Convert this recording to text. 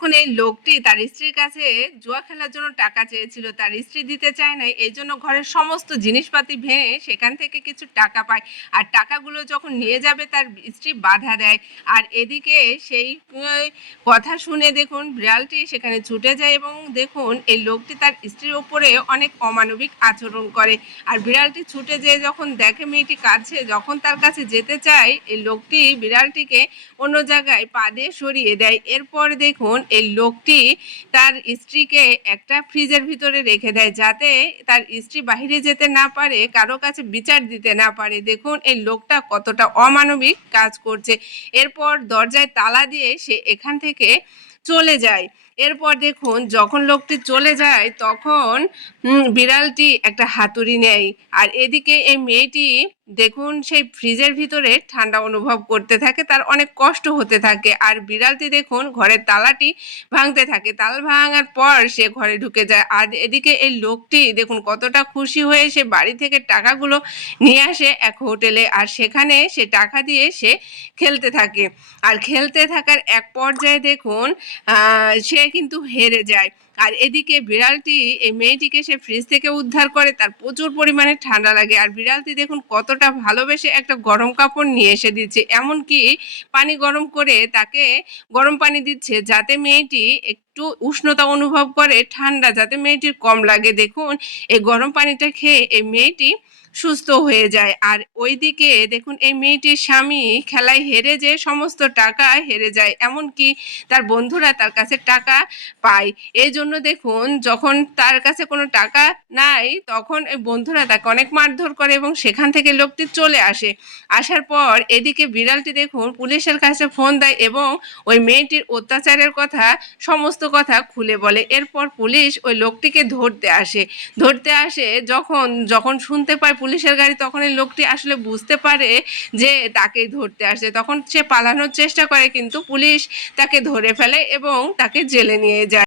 এখন এই লোকটি তার স্ত্রীর কাছে জুয়া খেলার জন্য টাকা চেয়েছিল, তার স্ত্রী দিতে চায় নাই, এই জন্য ঘরের সমস্ত জিনিসপাতি ভেঙে সেখান থেকে কিছু টাকা পায়। আর টাকাগুলো যখন নিয়ে যাবে তার স্ত্রী বাধা দেয়। আর এদিকে সেই কথা শুনে দেখুন বিড়ালটি সেখানে ছুটে যায় এবং দেখুন এই লোকটি তার স্ত্রীর ওপরে অনেক অমানবিক আচরণ করে। আর বিড়ালটি ছুটে যেয়ে যখন দেখে মেয়েটি কাছে, যখন তার কাছে যেতে চায় এই লোকটি বিড়ালটিকে অন্য জায়গায় পা দিয়ে সরিয়ে দেয়। এরপর দেখুন এই লোকটি তার স্ত্রীকে একটা ফ্রিজের ভিতরে রেখে দেয়, যাতে তার স্ত্রী বাহিরে যেতে না পারে, কারো কাছে বিচার দিতে না পারে। দেখুন এই লোকটা কতটা অমানবিক কাজ করছে। এরপর দরজায় তালা দিয়ে সে এখান থেকে চলে যায়। এরপর দেখুন যখন লোকটি চলে যায় তখন বিড়ালটি একটা হাতুড়ি নেয়। আর এদিকে এই মেয়েটি দেখুন সেই ফ্রিজের ভিতরে ঠান্ডা অনুভব করতে থাকে, তার অনেক কষ্ট হতে থাকে। আর বিড়ালটি দেখুন ঘরের তালাটি ভাঙতে থাকে, তালা ভাঙার পর সে ঘরে ঢুকে যায়। আর এদিকে এই লোকটি দেখুন কতটা খুশি হয়ে সে বাড়ি থেকে টাকাগুলো নিয়ে আসে এক হোটেলে, আর সেখানে সে টাকা দিয়ে সে খেলতে থাকে। আর খেলতে থাকার এক পর্যায়ে দেখুন সে কিন্তু হেরে যায়। আর এদিকে বিড়ালটি এই মেয়েটিকে সে ফ্রিজ থেকে উদ্ধার করে, তার প্রচুর পরিমাণে ঠান্ডা লাগে। আর বিড়ালটি দেখুন কতটা ভালোবেসে একটা গরম কাপড় নিয়ে এসে দিচ্ছে, এমনকি পানি গরম করে তাকে গরম পানি দিচ্ছে, যাতে মেয়েটি একটু উষ্ণতা অনুভব করে, ঠান্ডা যাতে মেয়েটির কম লাগে। দেখুন এই গরম পানিটা খেয়ে এই মেয়েটি সুস্থ হয়ে যায়। আর ওইদিকে দেখুন এই মেয়েটির স্বামী খেলায় হেরে যে সমস্ত টাকা হেরে যায়, এমনকি তার বন্ধুরা তার কাছে টাকা পায়। এই জন্য দেখুন যখন তার কাছে কোনো টাকা নাই তখন এই বন্ধুরা তাকে অনেক মারধর করে এবং সেখান থেকে লোকটি চলে আসে। আসার পর এদিকে বিড়ালটি দেখুন পুলিশের কাছে ফোন দেয় এবং ওই মেয়েটির অত্যাচারের কথা, সমস্ত কথা খুলে বলে। এরপর পুলিশ ওই লোকটিকে ধরতে আসে। যখন যখন শুনতে পায় পুলিশের গাড়ি, তখন এই লোকটি আসলে বুঝতে পারে যে তাকেই ধরতে আসে। তখন সে পালানোর চেষ্টা করে, কিন্তু পুলিশ তাকে ধরে ফেলে এবং তাকে জেলে নিয়ে যায়।